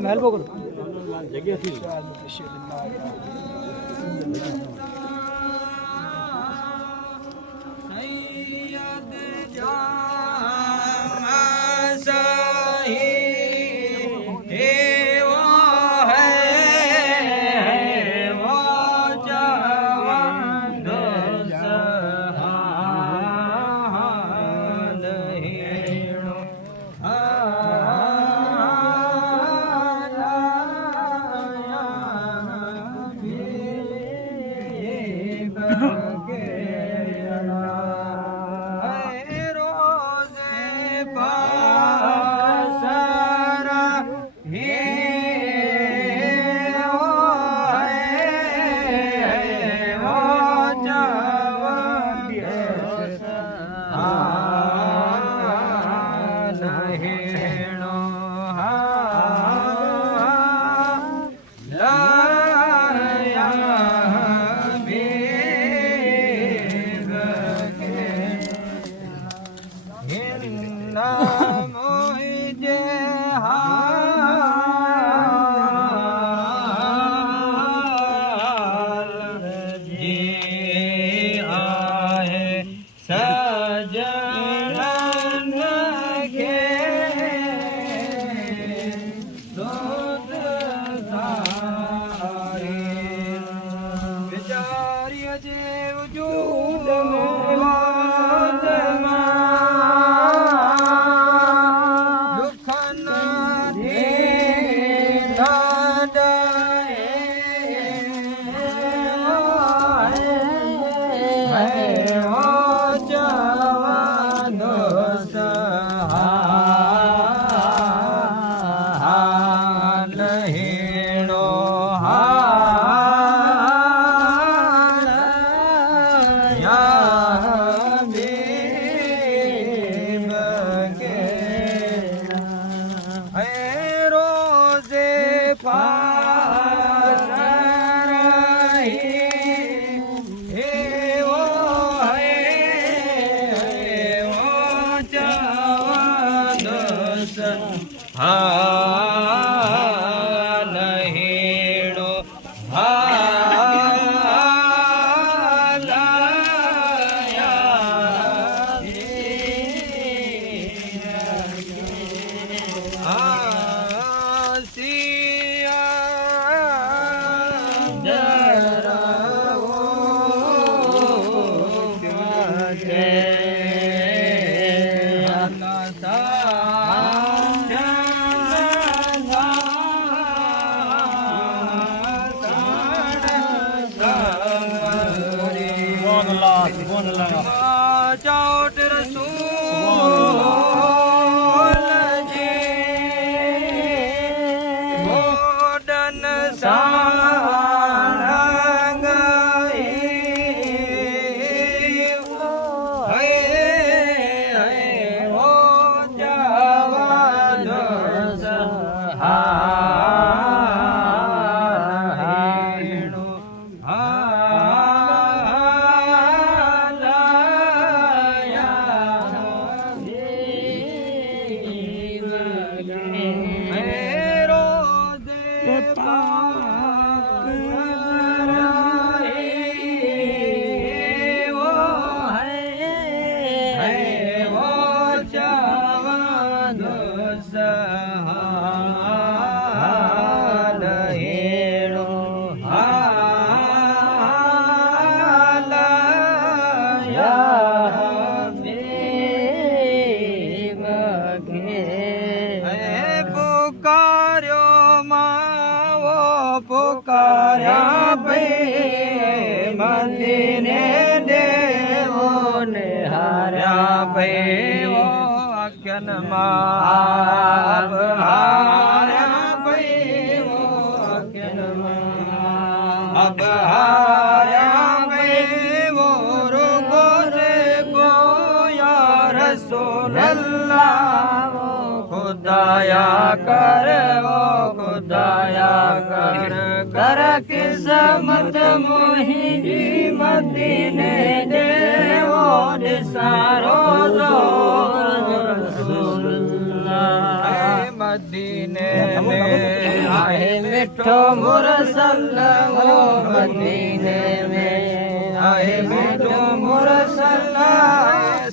महल पकड़ जगह थी खुदाया कर वो खुदाया कर किस्मत मुहिंजी मदीने दे वो निसारो मदीने में आए मिठो मुरसल वो मदीने में आए मिठो मुरसल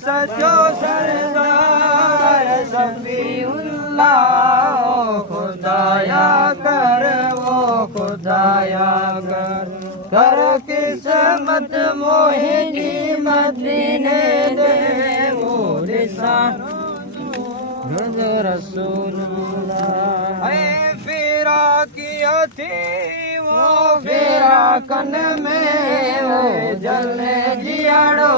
सचो सरदार शफीउल्लाह खुदाया कर वो खुदाया कर किस्मत मुहिंजी मदीने दे वो निसारो रसूलुल्लाह फिरा किया थी वो फिराकन में वो जले जियाड़ो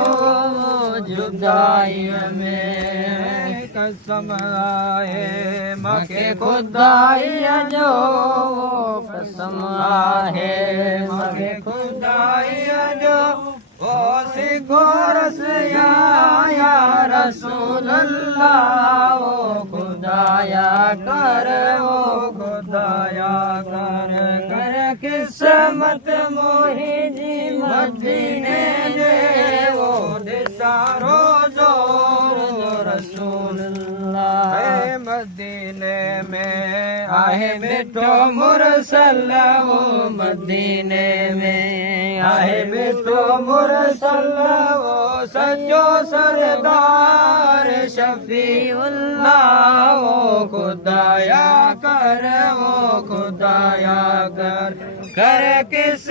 जुदाई में कसम आए मके खुदाई जो कसम आए मके खुदाई जो वो सिखो रस या रसूल अल्लाह वो खुदाया कर वो खुदाया कर किस्मत मुहिंजी मदीने दे वो निसारो जोर रसूल अल्लाह मदीने में आहे मिठो मुरसल वो मदीने में आहे मिठो मुरसल वो सचो सरदार शफीउल्लाह वो खुदाया कर वो खुदाया कर किस